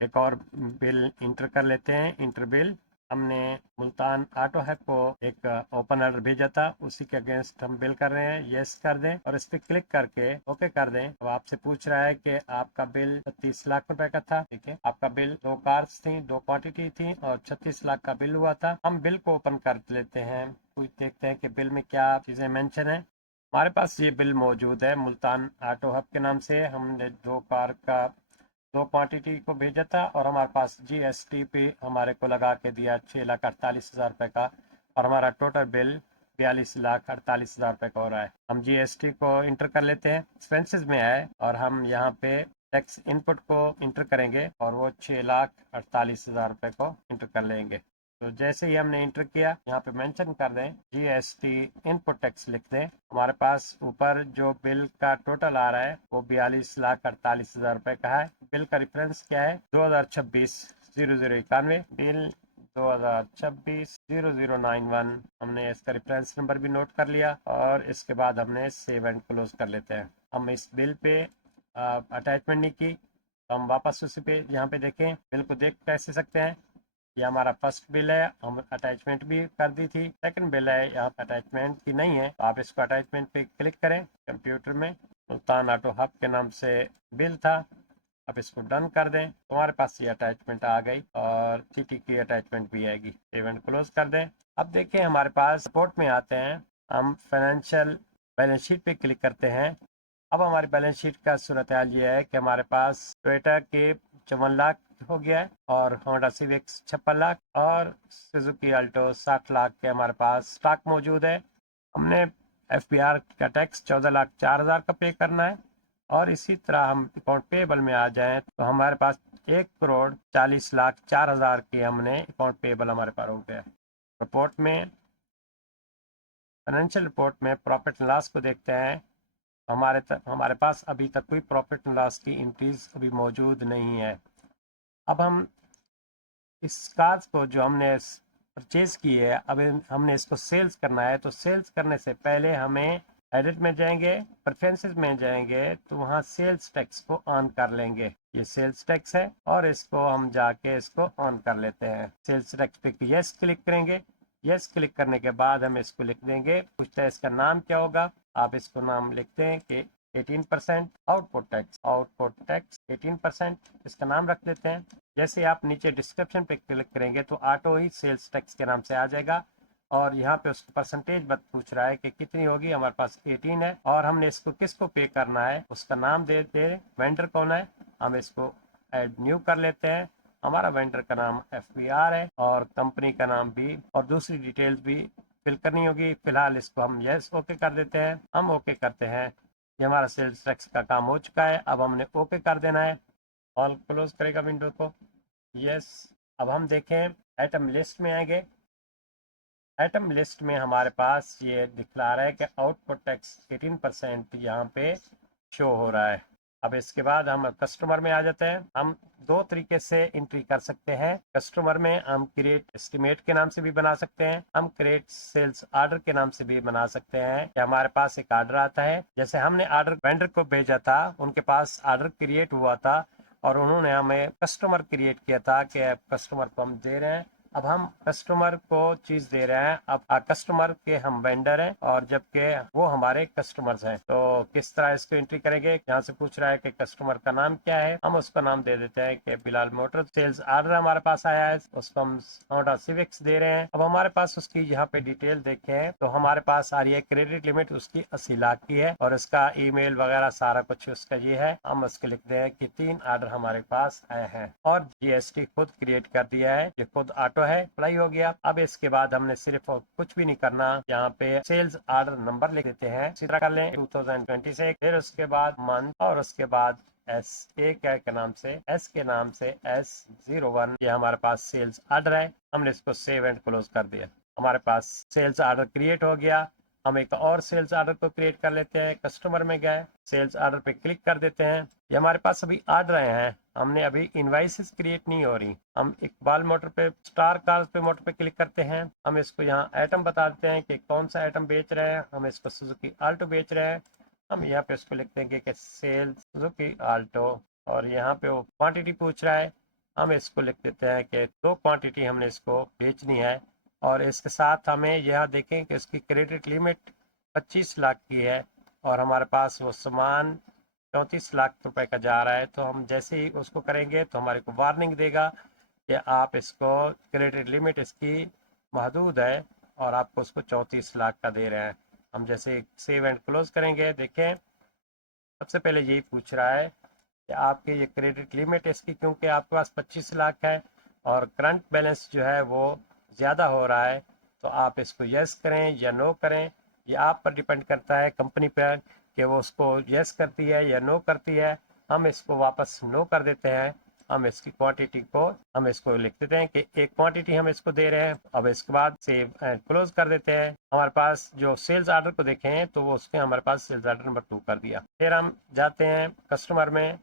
एक और बिल इंटर कर लेते हैं, इंटर बिल। हमने मुल्तान ऑटो हैक को एक ओपन ऑर्डर भेजा था, उसी के अगेंस्ट हम बिल कर रहे हैं, यस कर दें, और इस पर क्लिक करके ओके कर दें। तो आपसे पूछ रहा है कि आपका बिल 36 लाख रुपए का था, ठीक है। आपका बिल 2 कार्स थी, 2 क्वांटिटी थी, और 36 लाख का बिल हुआ था। हम बिल को ओपन कर लेते हैं, कुछ देखते हैं कि बिल में क्या चीजें मेंशन है। हमारे पास ये बिल मौजूद है मुल्तान ऑटो हब के नाम से। हमने 2 कार का 2 क्वांटिटी को भेजा था, और हमारे पास GST पे हमारे को लगा के दिया 6,48,000 रुपये का, और हमारा टोटल बिल 42,48,000 रुपये का हो रहा है। हम GST को इंटर कर लेते हैं, एक्सपेंसेस में है, और हम यहाँ पे टैक्स इनपुट को इंटर करेंगे, और वो 6,48,000 रुपये को इंटर कर लेंगे। तो जैसे ही हमने इंटर किया, यहाँ पे मेंशन कर दें GST इनपुट टैक्स लिख दें। हमारे पास ऊपर जो बिल का टोटल आ रहा है वो 42,48,000 रुपये का है। बिल का रेफरेंस क्या है 2026 0091, बिल 2026 0091। हमने इसका रेफरेंस नंबर भी नोट कर लिया, और इसके बाद हमने सेव एंड क्लोज कर लेते हैं। हम इस बिल पे अटैचमेंट नहीं की, तो हम वापस उसी पे यहाँ पे देखें, बिल को देख कैसे सकते हैं। ये हमारा फर्स्ट बिल है, हम अटैचमेंट भी कर दी थी। सेकंड बिल है, यहाँ अटैचमेंट की नहीं है, तो आप इसको अटैचमेंट पे क्लिक करें। कंप्यूटर में मुल्तान ऑटो हब के नाम से बिल था, अब इसको डन कर दें, तो हमारे पास ये अटैचमेंट आ गई, और सिटी की अटैचमेंट भी आएगी। इवेंट क्लोज कर दें। अब देखें हमारे पास रिपोर्ट में आते हैं, हम फाइनेंशियल बैलेंस शीट पे क्लिक करते हैं। अब हमारी बैलेंस शीट का सूरत हाल ये है कि हमारे पास टोयोटा के 54 लाख हो गया है, और होंडा सिविक्स 56 लाख, और सुजुकी अल्टो 60 लाख के हमारे पास स्टॉक मौजूद है। हमने FBR का टैक्स 14,04,000 का पे करना है, और इसी तरह हम अकाउंट पेबल में आ जाएं तो हमारे पास 1,40,04,000 की हमने अकाउंट पेबल हमारे पास हो गया। रिपोर्ट में, फाइनेंशियल रिपोर्ट में प्रॉफिट एंड लॉस को देखते हैं। हमारे पास अभी तक कोई प्रॉफिट एंड लॉस की एंट्रीज अभी मौजूद नहीं है। अब हम इस कार्स को जो हमने परचेज की है, अब हमने इसको सेल्स करना है, तो सेल्स करने से पहले हमें एडिट में जाएंगे, प्रेफरेंसेस में जाएंगे तो वहाँ सेल्स टैक्स को ऑन कर लेंगे। ये सेल्स टैक्स है और इसको हम जाके इसको ऑन कर लेते हैं। सेल्स टैक्स पे यस क्लिक करेंगे। यस क्लिक करने के बाद हम इसको लिख देंगे, पूछता है इसका नाम क्या होगा, आप इसको नाम लिखते हैं कि 18% आउटपुट टैक्स 18% इसका नाम रख देते हैं। जैसे आप नीचे डिस्क्रिप्शन पे क्लिक करेंगे तो ऑटो ही सेल्स टैक्स के नाम से आ जाएगा और यहाँ पे उसको परसेंटेज पूछ रहा है कि कितनी होगी, हमारे पास 18 है और हमने इसको किसको पे करना है उसका नाम दे दे, वेंडर कौन है, हम इसको ऐड न्यू कर लेते हैं। हमारा वेंडर का नाम FBR है और कंपनी का नाम भी और दूसरी डिटेल्स भी फिल करनी होगी। फिलहाल इसको हम यस ओके कर देते हैं। हम ओके करते हैं, ये हमारा सेल्स टैक्स का काम हो चुका है। अब हमने ओके कर देना है। ऑल क्लोज करेगा विंडो को, यस। अब हम देखें आइटम लिस्ट में आएंगे। आइटम लिस्ट में हमारे पास ये दिखला रहा है कि आउटपुट टैक्स 18% यहाँ पे शो हो रहा है। अब इसके बाद हम कस्टमर में आ जाते हैं। हम दो तरीके से एंट्री कर सकते हैं। कस्टमर में हम क्रिएट एस्टिमेट के नाम से भी बना सकते हैं, हम क्रिएट सेल्स ऑर्डर के नाम से भी बना सकते हैं। कि हमारे पास एक ऑर्डर आता है, जैसे हमने ऑर्डर वेंडर को भेजा था, उनके पास ऑर्डर क्रिएट हुआ था और उन्होंने हमें कस्टमर क्रिएट किया था कि कस्टमर को हम दे रहे हैं। अब हम कस्टमर को चीज दे रहे हैं। अब कस्टमर के हम वेंडर हैं और जबकि वो हमारे कस्टमर्स हैं, तो किस तरह इसको एंट्री करेंगे। यहाँ से पूछ रहा है कि कस्टमर का नाम क्या है, हम उसका नाम दे देते हैं कि बिलाल मोटर। सेल्स ऑर्डर हमारे पास आया है, उसको हम होंडा सिविक्स दे रहे हैं। अब हमारे पास उसकी यहाँ पे डिटेल देखें तो हमारे पास आ रही है क्रेडिट लिमिट उसकी 80 लाख की है और उसका ईमेल वगैरह सारा कुछ उसका ये है। हम उसके लिखते हैं कि 3 ऑर्डर हमारे पास आए हैं और GST खुद क्रिएट कर दिया है, ये खुद ऑटो है, अप्लाई हो गया। अब इसके बाद हमने सिर्फ कुछ भी नहीं करना, यहाँ पे सेल्स ऑर्डर नंबर लिख देते हैं, इसी तरह कर लें 2026। फिर उसके बाद मंथ और उसके बाद S के नाम से S01 ये हमारे पास सेल्स ऑर्डर है। हमने इसको सेव एंड क्लोज कर दिया। हमारे पास सेल्स ऑर्डर क्रिएट हो गया। हम एक और सेल्स ऑर्डर को क्रिएट कर लेते हैं। कस्टमर में गए, सेल्स ऑर्डर पे क्लिक कर देते हैं। ये हमारे पास अभी ऑर्डर आए हैं, हमने अभी इनवाइसेस क्रिएट नहीं हो रही। हम इकबाल मोटर पे स्टार कार्स पे मोटर पे क्लिक करते हैं। हम इसको यहाँ आइटम बता देते हैं कि कौन सा आइटम बेच रहे हैं। हम इसको सुजुकी आल्टो बेच रहे हैं। हम यहाँ पे इसको लिखते हैं कि सेल्स सुजुकी आल्टो और यहाँ पे वो क्वांटिटी पूछ रहा है। हम इसको लिख देते हैं कि 2 क्वांटिटी हमने इसको बेचनी है और इसके साथ हमें यह देखें कि इसकी क्रेडिट लिमिट 25 लाख की है और हमारे पास वो सामान 34 लाख रुपए का जा रहा है। तो हम जैसे ही उसको करेंगे तो हमारे को वार्निंग देगा कि आप इसको क्रेडिट लिमिट इसकी महदूद है और आपको उसको 34 लाख का दे रहे हैं। हम जैसे सेव एंड क्लोज करेंगे, देखें सबसे पहले यही पूछ रहा है कि आपकी ये क्रेडिट लिमिट इसकी, क्योंकि आपके पास 25 लाख है और करंट बैलेंस जो है वो ज़्यादा हो रहा है, तो आप इसको यस करें या नो करें। ये आप पर डिपेंड करता है, कंपनी पर, कि वो उसको यस करती है या नो करती है। हम इसको वापस नो कर देते हैं। हम इसकी क्वांटिटी को हम इसको लिख देते हैं कि एक क्वांटिटी हम इसको दे रहे हैं। अब इसके बाद सेव एंड क्लोज कर देते हैं। हमारे पास जो सेल्स ऑर्डर को देखें तो वो उसके हमारे पास सेल्स ऑर्डर नंबर 2 कर दिया। फिर हम जाते हैं कस्टमर में,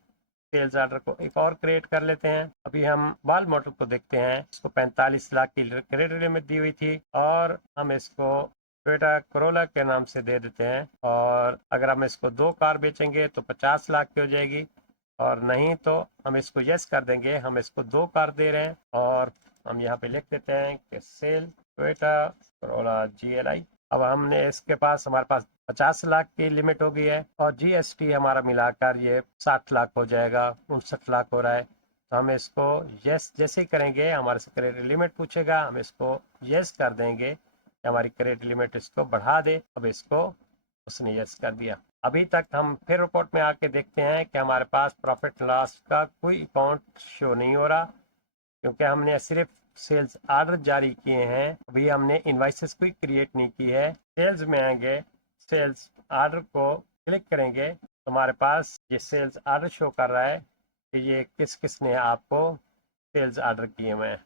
सेल्स ऑर्डर को एक और क्रिएट कर लेते हैं। अभी हम बाल मोटर को देखते हैं, इसको 45 लाख की क्रेडिट लिमिट दी हुई थी और हम इसको टोयोटा कोरोला के नाम से दे देते हैं और अगर हम इसको 2 कार बेचेंगे तो 50 लाख की हो जाएगी और नहीं तो हम इसको यस कर देंगे। हम इसको 2 कार दे रहे हैं और हम यहाँ पे लिख देते हैं कि सेल टोयोटा कोरोला GLI। अब हमने इसके पास हमारे पास 50 लाख की लिमिट हो गई है और GST हमारा मिलाकर ये 60 लाख हो जाएगा, 59 लाख हो रहा है। तो हम इसको यस जैसे ही करेंगे हमारे से क्रेडिट लिमिट पूछेगा, हम इसको यस कर देंगे कि हमारी क्रेडिट लिमिट इसको बढ़ा दे। अब इसको उसने यस कर दिया। अभी तक हम फिर रिपोर्ट में आके देखते हैं कि हमारे पास प्रॉफिट लॉस का कोई अकाउंट शो नहीं हो रहा, क्योंकि हमने सिर्फ सेल्स ऑर्डर जारी किए हैं, अभी हमने इनवाइसेस कोई क्रिएट नहीं की है। सेल्स में आएंगे, सेल्स ऑर्डर को क्लिक करेंगे तो हमारे पास ये सेल्स ऑर्डर शो कर रहा है कि ये किस किस ने आपको सेल्स ऑर्डर किए हुए हैं।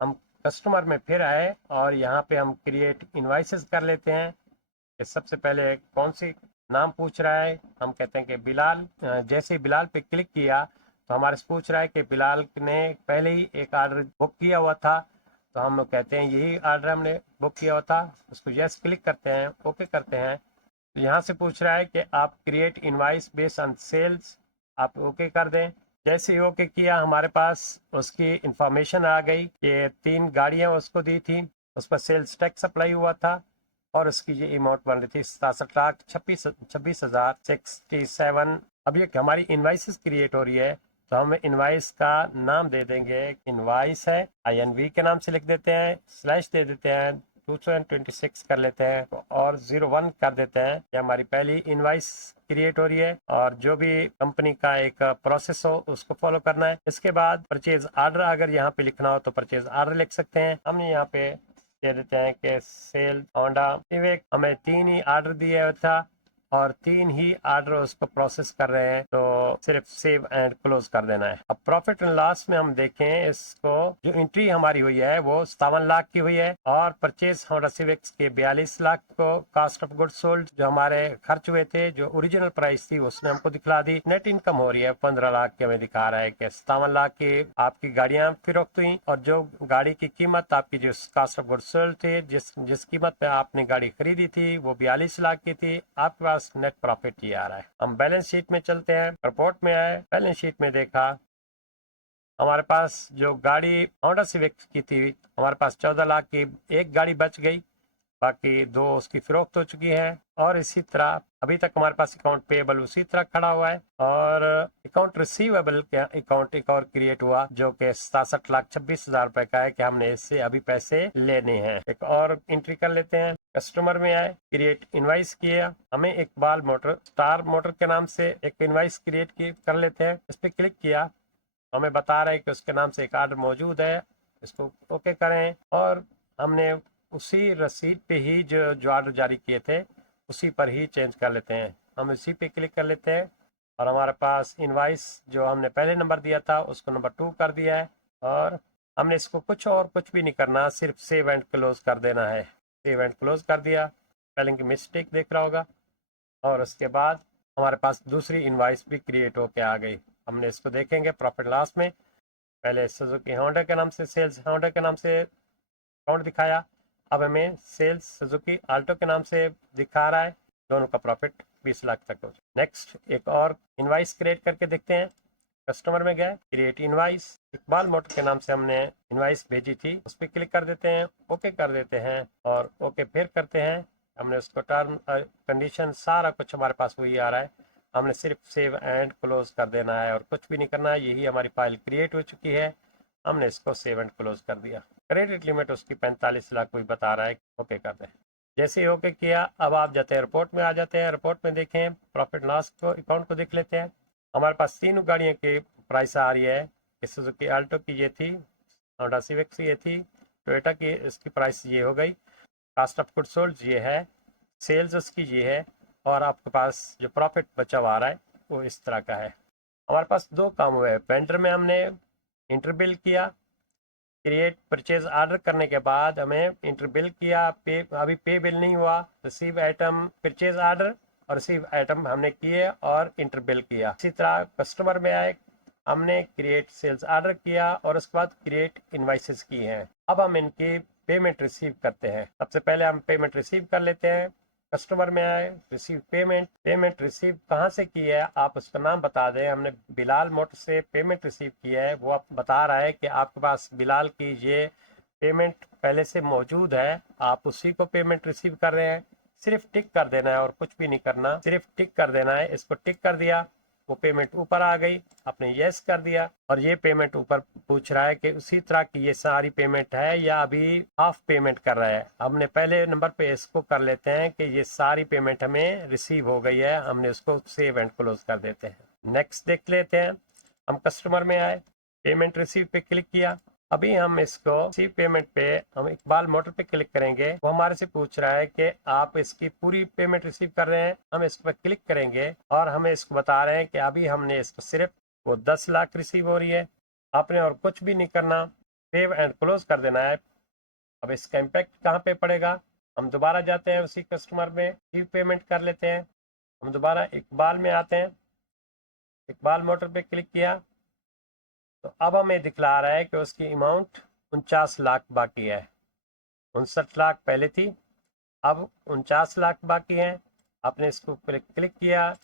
हम कस्टमर में फिर आए और यहाँ पे हम क्रिएट इनवाइसेस कर लेते हैं कि सबसे पहले कौन सी नाम पूछ रहा है। हम कहते हैं कि बिलाल। जैसे ही बिलाल पे क्लिक किया तो हमारे से पूछ रहा है कि बिलाल ने पहले ही एक ऑर्डर बुक किया हुआ था, तो हम लोग कहते हैं यही ऑर्डर हमने बुक किया हुआ था। उसको यस क्लिक करते हैं, ओके करते हैं। यहाँ से पूछ रहा है कि आप create invoice based on sales, आप ओके कर दें। जैसे ही ओके किया हमारे पास उसकी इंफॉर्मेशन आ गई कि 3 गाड़ियाँ उसको दी थी, उस पर सेल्स टैक्स अप्लाई हुआ था और उसकी ये अमाउंट बन रही थी 67,26,067। अब ये हमारी इनवाइसेस क्रिएट हो रही है, तो हम इनवाइस का नाम दे देंगे, इनवाइस है, INV के नाम से लिख देते हैं, स्लैश दे देते हैं, 2026 कर लेते हैं और 01 कर देते हैं। ये हमारी पहली इनवाइस क्रिएट हो रही है और जो भी कंपनी का एक प्रोसेस हो उसको फॉलो करना है। इसके बाद परचेज आर्डर अगर यहाँ पे लिखना हो तो परचेज आर्डर लिख सकते हैं। हमने यहाँ पे दे देते हैं कि सेल होंडा सिविक, हमें 3 ही आर्डर दिया था और 3 ही आर्डर उसको प्रोसेस कर रहे हैं, तो सिर्फ सेव एंड क्लोज कर देना है। अब प्रॉफिट एंड लॉस में हम देखें, इसको जो एंट्री हमारी हुई है वो 57 लाख की हुई है और परचेज होंडा सिविक्स के 42 लाख को कॉस्ट ऑफ गुड्स सोल्ड जो हमारे खर्च हुए थे, जो ओरिजिनल प्राइस थी उसने हमको दिखला दी। नेट इनकम हो रही है 15 लाख की, हमें दिखा रहा है कि 57 लाख की आपकी गाड़ियां फिरोख्त हुई और जो गाड़ी की कीमत आपकी जो कॉस्ट ऑफ गुड्स सोल्ड थी, जिस कीमत पे आपने गाड़ी खरीदी थी वो 42 लाख की थी, आपके पास नेट प्रॉफिट ये आ रहा है। हम बैलेंस शीट में चलते हैं, रिपोर्ट में आए, बैलेंस शीट में देखा हमारे पास जो गाड़ी होंडा सिविक की थी हमारे पास 14 लाख की एक गाड़ी बच गई, बाकी 2 उसकी फिरोख्त हो चुकी है। और इसी तरह अभी तक हमारे पास अकाउंट पेएबल उसी तरह खड़ा हुआ है और अकाउंट रिसीवेबल का अकाउंट एक और क्रिएट हुआ जो कि 67,26,000 रुपए का है कि हमने इससे अभी पैसे लेने हैं। एक और एंट्री कर लेते हैं, कस्टमर में आए, क्रिएट इनवाइस किया, हमें इकबाल मोटर स्टार मोटर के नाम से एक इनवाइस क्रिएट कर लेते हैं। इस पर क्लिक किया, हमें बता रहा है कि उसके नाम से एक आर्डर मौजूद है, इसको ओके करें और हमने उसी रसीद पे ही जो आर्डर जारी किए थे उसी पर ही चेंज कर लेते हैं। हम इसी पे क्लिक कर लेते हैं और हमारे पास इनवाइस जो हमने पहले नंबर दिया था उसको नंबर 2 कर दिया है और हमने इसको कुछ भी नहीं करना, सिर्फ सेव एंड क्लोज कर देना है। सेव एंड क्लोज कर दिया, स्पेलिंग की मिस्टेक देख रहा होगा और उसके बाद हमारे पास दूसरी इनवाइस भी क्रिएट होके आ गई। हमने इसको देखेंगे प्रॉफिट लॉस में, पहले सुजुकी होंडा के नाम से सेल्स होंडा के नाम से अकाउंट दिखाया, अब हमें सेल्स सुजुकी आल्टो के नाम से दिखा रहा है, दोनों का प्रॉफिट 20 लाख तक हो। नेक्स्ट एक और इनवाइस क्रिएट करके देखते हैं, कस्टमर में गए, क्रिएट इनवाइस, इकबाल मोटर के नाम से हमने इनवाइस भेजी थी, उस पर क्लिक कर देते हैं, ओके कर देते हैं और ओके फिर करते हैं। हमने उसको टर्म कंडीशन सारा कुछ हमारे पास वही आ रहा है, हमने सिर्फ सेव एंड क्लोज कर देना है और कुछ भी नहीं करना है। यही हमारी फाइल क्रिएट हो चुकी है, हमने इसको सेव एंड क्लोज कर दिया। क्रेडिट लिमिट उसकी 45 लाख कोई बता रहा है, ओके कर दें। जैसे ही ओके किया अब आप जाते हैं रिपोर्ट में, आ जाते हैं रिपोर्ट में, देखें प्रॉफिट लॉस को अकाउंट को देख लेते हैं। हमारे पास 3 गाड़ियों की प्राइस आ रही है, सुजुकी आल्टो की ये थी, होंडा सिविक ये थी, टोयोटा की इसकी प्राइस ये हो गई, कास्ट ऑफ गुड्स सोल्ड ये है, सेल्स उसकी ये है और आपके पास जो प्रॉफिट बचा हुआ आ रहा है वो इस तरह का है। हमारे पास 2 काम हुए, वेंडर में हमने इंटरबिल किया, क्रिएट परचेज आर्डर करने के बाद हमें इंटरबिल किया, पे अभी पे बिल नहीं हुआ, रिसीव आइटम परचेज आर्डर और रिसीव आइटम हमने किए और इंटरबिल किया। इसी तरह कस्टमर में आए, हमने क्रिएट सेल्स आर्डर किया और उसके बाद क्रिएट इनवाइसेस की हैं। अब हम इनकी पेमेंट रिसीव करते हैं। सबसे पहले हम पेमेंट रिसीव कर लेते हैं, कस्टमर में आए, रिसीव पेमेंट, पेमेंट रिसीव कहाँ से की है आप उसका नाम बता दें। हमने बिलाल मोटर से पेमेंट रिसीव की है, वो आप बता रहा है कि आपके पास बिलाल की ये पेमेंट पहले से मौजूद है, आप उसी को पेमेंट रिसीव कर रहे हैं। सिर्फ टिक कर देना है और कुछ भी नहीं करना, सिर्फ टिक कर देना है। इसको टिक कर दिया, वो पेमेंट ऊपर आ गई, आपने यस कर दिया और ये पेमेंट ऊपर पूछ रहा है कि उसी तरह की ये सारी पेमेंट है या अभी हाफ पेमेंट कर रहा है। हमने पहले नंबर पे इसको कर लेते हैं कि ये सारी पेमेंट हमें रिसीव हो गई है, हमने इसको सेव एंड क्लोज कर देते हैं। नेक्स्ट देख लेते हैं, हम कस्टमर में आए, पेमेंट रिसीव पे क्लिक किया, अभी हम इसको रिसीव पेमेंट पे हम इकबाल मोटर पे क्लिक करेंगे, वो हमारे से पूछ रहा है कि आप इसकी पूरी पेमेंट रिसीव कर रहे हैं। हम इस पर क्लिक करेंगे और हमें इसको बता रहे हैं कि अभी हमने इसको सिर्फ वो 10 लाख रिसीव हो रही है, आपने और कुछ भी नहीं करना, सेव एंड क्लोज कर देना है। अब इसका इम्पैक्ट कहाँ पे पड़ेगा, हम दोबारा जाते हैं उसी कस्टमर में, रिसीव पेमेंट कर लेते हैं, हम दोबारा इकबाल में आते हैं, इकबाल मोटर पे क्लिक किया तो अब हमें दिखला रहा है कि उसकी अमाउंट 49 लाख बाकी है। 59 लाख पहले थी, अब 49 लाख बाकी है। आपने इसको क्लिक किया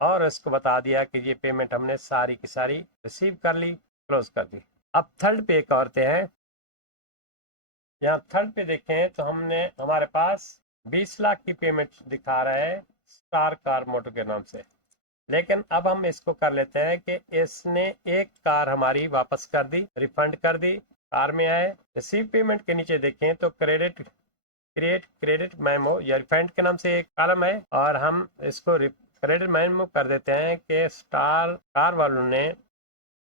और इसको बता दिया कि ये पेमेंट हमने सारी की सारी रिसीव कर ली, क्लोज कर दी। अब थर्ड पे करते हैं। यहाँ थर्ड पे देखें तो हमने हमारे पास 20 लाख की पेमेंट दिखा रहा है स्टार कार मोटर के नाम से, लेकिन अब हम इसको कर लेते हैं कि इसने एक कार हमारी वापस कर दी, रिफंड कर दी। कार में आए, रिसीव पेमेंट के नीचे देखें तो क्रेडिट मेमो या रिफंड के नाम से एक कॉलम है, और हम इसको क्रेडिट मेमो कर देते हैं कि स्टार कार वालों ने,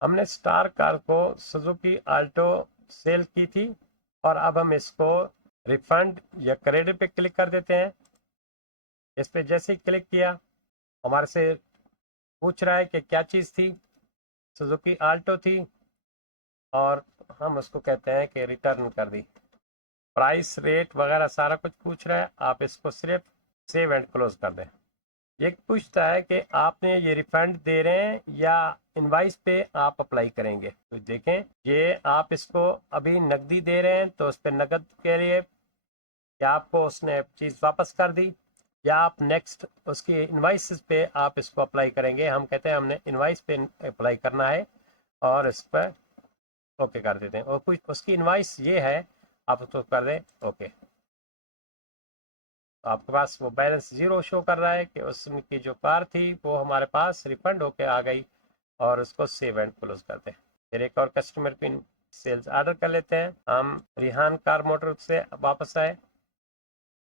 हमने स्टार कार को सुजुकी आल्टो सेल की थी, और अब हम इसको रिफंड या क्रेडिट पे क्लिक कर देते हैं। इस पे जैसे ही क्लिक किया हमारे से पूछ रहा है कि क्या चीज़ थी, सुजुकी आल्टो थी, और हम उसको कहते हैं कि रिटर्न कर दी। प्राइस रेट वगैरह सारा कुछ पूछ रहा है, आप इसको सिर्फ सेव एंड क्लोज कर दें। ये पूछता है कि आपने ये रिफंड दे रहे हैं या इनवाइस पे आप अप्लाई करेंगे। तो देखें, ये आप इसको अभी नकदी दे रहे हैं तो उस पर नकद के लिए या आपको उसने चीज़ वापस कर दी, या आप नेक्स्ट उसकी इनवाइस पे आप इसको अप्लाई करेंगे। हम कहते हैं हमने इनवाइस पे अप्लाई करना है, और इस पर ओके कर देते हैं। और कुछ उसकी इनवाइस ये है, आप उसको कर दें ओके। तो आपके पास वो बैलेंस 0 शो कर रहा है कि उसकी जो कार थी वो हमारे पास रिफंड होके आ गई, और उसको सेव एंड क्लोज करते हैं। फिर एक और कस्टमर की सेल्स ऑर्डर कर लेते हैं। हम रिहान कार मोटर से वापस आए।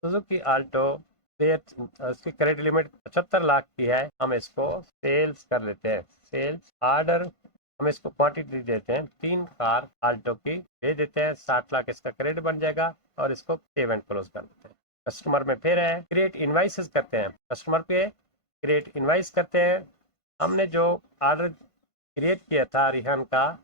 सुजुकी आल्टो उसकी क्रेडिट लिमिट 75 लाख की है, हम इसको सेल्स कर लेते हैं। सेल्स ऑर्डर, हम इसको क्वांटिटी देते हैं 3 कार आल्टो की दे देते हैं, 60 लाख इसका क्रेडिट बन जाएगा, और इसको सेव एंड क्लोज कर देते हैं। कस्टमर में फिर है क्रिएट इनवाइसेस करते हैं। कस्टमर पे क्रिएट इनवाइस करते हैं। हमने जो ऑर्डर क्रिएट किया था रिहान का,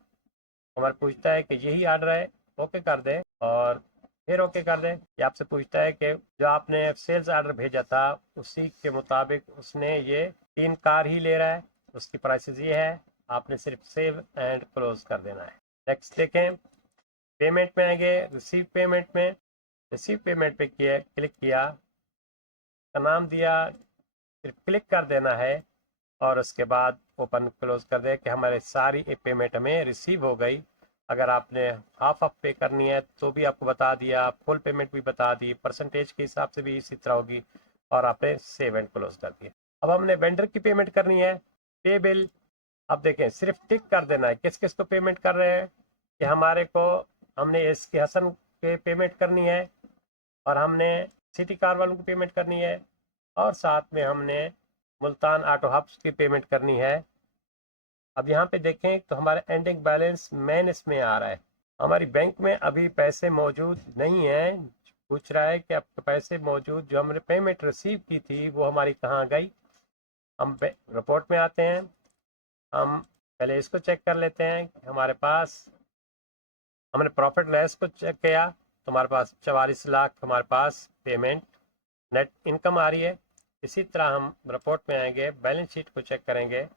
हमारे पूछता है कि यही ऑर्डर है, ओके कर दें, और फिर ओके कर दें। ये आपसे पूछता है कि जो आपने सेल्स ऑर्डर भेजा था उसी के मुताबिक उसने ये 3 कार ही ले रहा है, उसकी प्राइसेस ये है, आपने सिर्फ सेव एंड क्लोज कर देना है। नेक्स्ट देखें, पेमेंट में आएंगे। रिसीव पेमेंट में, रिसीव पेमेंट पे क्लिक किया, का नाम दिया, सिर्फ क्लिक कर देना है, और उसके बाद ओपन क्लोज कर दे कि हमारे सारी पेमेंट हमें रिसीव हो गई। अगर आपने हाफ ऑफ पे करनी है तो भी आपको बता दिया, फुल पेमेंट भी बता दी, परसेंटेज के हिसाब से भी इसी तरह होगी, और आपने सेव एंड क्लोज कर दिया। अब हमने वेंडर की पेमेंट करनी है, पे बिल। अब देखें, सिर्फ टिक कर देना है किस किस को पेमेंट कर रहे हैं, कि हमारे को, हमने इसके हसन के पेमेंट करनी है, और हमने सिटी कार वालों की पेमेंट करनी है, और साथ में हमने मुल्तान ऑटो हब्स की पेमेंट करनी है। अब यहाँ पे देखें तो हमारा एंडिंग बैलेंस मेन इसमें आ रहा है। हमारी बैंक में अभी पैसे मौजूद नहीं है, पूछ रहा है कि आपके पैसे मौजूद, जो हमने पेमेंट रिसीव की थी वो हमारी कहाँ गई। हम रिपोर्ट में आते हैं, हम पहले इसको चेक कर लेते हैं कि हमारे पास, हमने प्रॉफिट लॉस को चेक किया तो हमारे पास 44 लाख हमारे पास पेमेंट नेट इनकम आ रही है। इसी तरह हम रिपोर्ट में आएंगे, बैलेंस शीट को चेक करेंगे।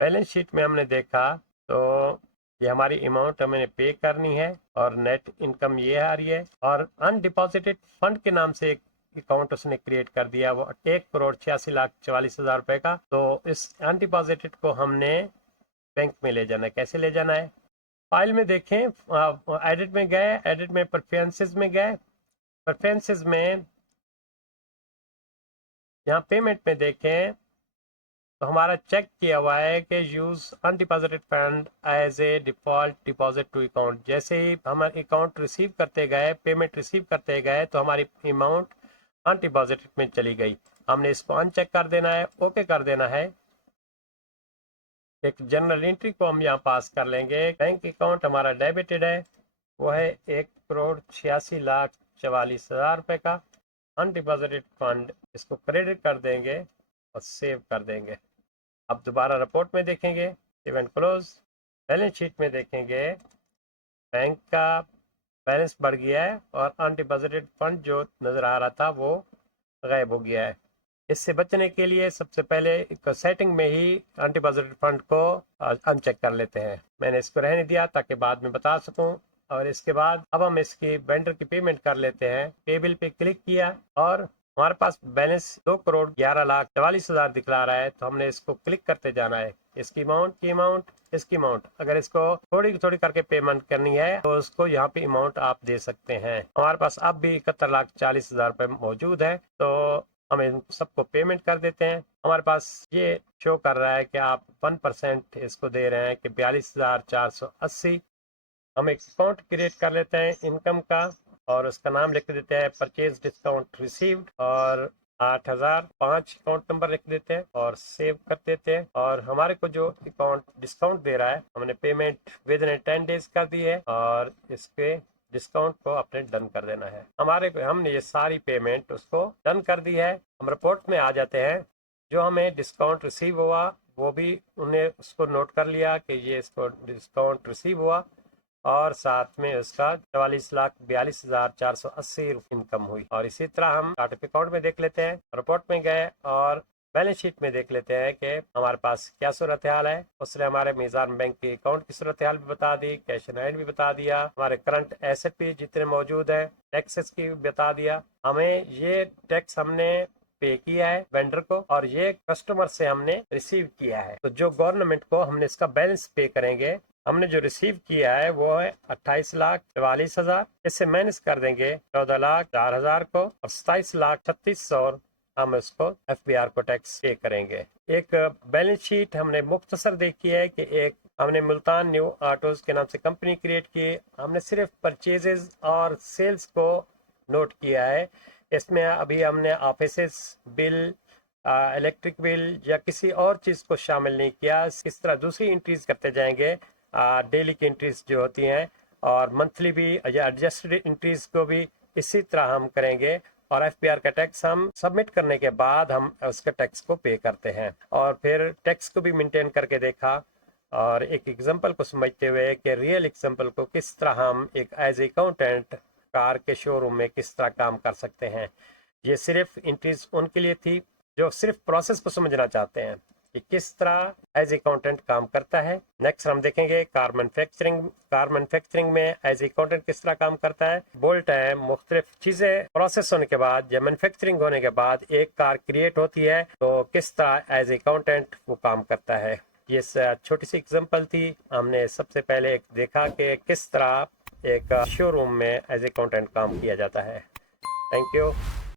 बैलेंस शीट में हमने देखा तो ये हमारी अमाउंट हमें पे करनी है, और नेट इनकम ये आ रही है, और अनडिपॉजिटेड फंड के नाम से एक अकाउंट उसने क्रिएट कर दिया, वो 1,86,44,000 रुपए का। तो इस अनडिपॉजिटेड को हमने बैंक में ले जाना है। कैसे ले जाना है, फाइल में देखें, एडिट में गए, एडिट में प्रेफरेंसेस में गए, प्रेफरेंसेस में यहाँ पेमेंट में देखें तो हमारा चेक किया हुआ है कि use undeposited fund as a default deposit to account. जैसे ही हम अकाउंट रिसीव करते गए, पेमेंट रिसीव करते गए, तो हमारी अमाउंट अनडिपॉजिटेड में चली गई। हमने इसको अनचेक कर देना है, ओके कर देना है। एक जनरल एंट्री को हम यहाँ पास कर लेंगे। बैंक अकाउंट हमारा डेबिटेड है, वो है 1,86,44,000 रुपए का। अनडिपॉजिटेड फंड, इसको क्रेडिट कर देंगे और सेव कर देंगे। अब दोबारा रिपोर्ट में देखेंगे, save and close. Balance sheet में देखेंगे, बैंक का बैलेंस बढ़ गया है, और अनडिपॉजिटेड फंड जो नज़र आ रहा था वो गायब हो गया है। इससे बचने के लिए सबसे पहले सेटिंग में ही अनडिपॉजिटेड फंड को अनचेक कर लेते हैं। मैंने इसको रहने दिया ताकि बाद में बता सकूं। और इसके बाद अब हम इसकी वेंडर की पेमेंट कर लेते हैं। पे बिल पे क्लिक किया, और हमारे पास बैलेंस 2,11,44,000 दिखला रहा है, तो हमने इसको क्लिक करते जाना है। इसकी अमाउंट, इसकी अमाउंट, अगर इसको थोड़ी थोड़ी करके पेमेंट करनी है तो उसको यहाँ पे अमाउंट आप दे सकते हैं। हमारे पास अब भी 71,40,000 रुपए मौजूद है, तो हम इन सबको पेमेंट कर देते हैं। हमारे पास ये शो कर रहा है कि आप 1% इसको दे रहे हैं कि 42,480। हम एक अकाउंट क्रिएट कर लेते हैं इनकम का, और उसका नाम लिख देते हैं परचेज डिस्काउंट रिसीव्ड, और 8,005 अकाउंट नंबर लिख देते हैं और सेव कर देते हैं। और हमारे को जो अकाउंट डिस्काउंट दे रहा है, हमने पेमेंट विद इन 10 डेज कर दी है, और इसके डिस्काउंट को अपने डन कर देना है। हमने ये सारी पेमेंट उसको डन कर दी है। हम रिपोर्ट में आ जाते हैं। जो हमें डिस्काउंट रिसीव हुआ वो भी उन्हें उसको नोट कर लिया कि ये इसको डिस्काउंट रिसीव हुआ, और साथ में उसका 44,42,480 इनकम हुई। और इसी तरह हम चार्ट ऑफ अकाउंट में देख लेते हैं, रिपोर्ट में गए और बैलेंस शीट में देख लेते हैं कि हमारे पास क्या सूरत हाल है। उसने हमारे मीजान बैंक के अकाउंट की सूरत हाल भी बता दी, कैश इन हैंड भी बता दिया, हमारे करंट एसेट भी जितने मौजूद है, टैक्सेस की भी बता दिया। हमें ये टैक्स हमने पे किया है वेंडर को, और ये कस्टमर से हमने रिसीव किया है। तो जो गवर्नमेंट को हमने इसका बैलेंस पे करेंगे, हमने जो रिसीव किया है वो है 28,44,000। इससे माइनस कर देंगे 14,04,000 को, और 27,36,000 हम इसको FBR को टैक्स पे करेंगे। एक बैलेंस शीट हमने मुख्तसर देखी है कि एक हमने मुल्तान न्यू ऑटोज के नाम से कंपनी क्रिएट की। हमने सिर्फ परचेजेस और सेल्स को नोट किया है। इसमें अभी हमने ऑफिसेस बिल, इलेक्ट्रिक बिल या किसी और चीज़ को शामिल नहीं किया। इस तरह दूसरी एंट्रीज करते जाएंगे, डेली की एंट्रीज जो होती हैं, और मंथली भी या एडजस्टेड एंट्रीज को भी इसी तरह हम करेंगे। और FBR का टैक्स हम सबमिट करने के बाद हम उसके टैक्स को पे करते हैं। और फिर टैक्स को भी मेंटेन करके देखा, और एक एग्जांपल को समझते हुए कि रियल एग्जांपल को किस तरह हम एक एज अकाउंटेंट कार के शोरूम में किस तरह काम कर सकते हैं। ये सिर्फ एंट्रीज उनके लिए थी जो सिर्फ प्रोसेस को समझना चाहते हैं कि किस तरह एज अकाउंटेंट काम करता है। नेक्स्ट हम देखेंगे कार मैन्युफैक्चरिंग में एज अकाउंटेंट किस तरह काम करता है। बोल टाइम मुख्तलिफ चीज़ें प्रोसेस होने के बाद या मैन्युफैक्चरिंग होने के बाद एक कार क्रिएट होती है, तो किस तरह एज अकाउंटेंट वो काम करता है। ये छोटी सी एग्जांपल थी। हमने सबसे पहले एक देखा कि किस तरह एक शोरूम में एज अकाउंटेंट काम किया जाता है। Thank you.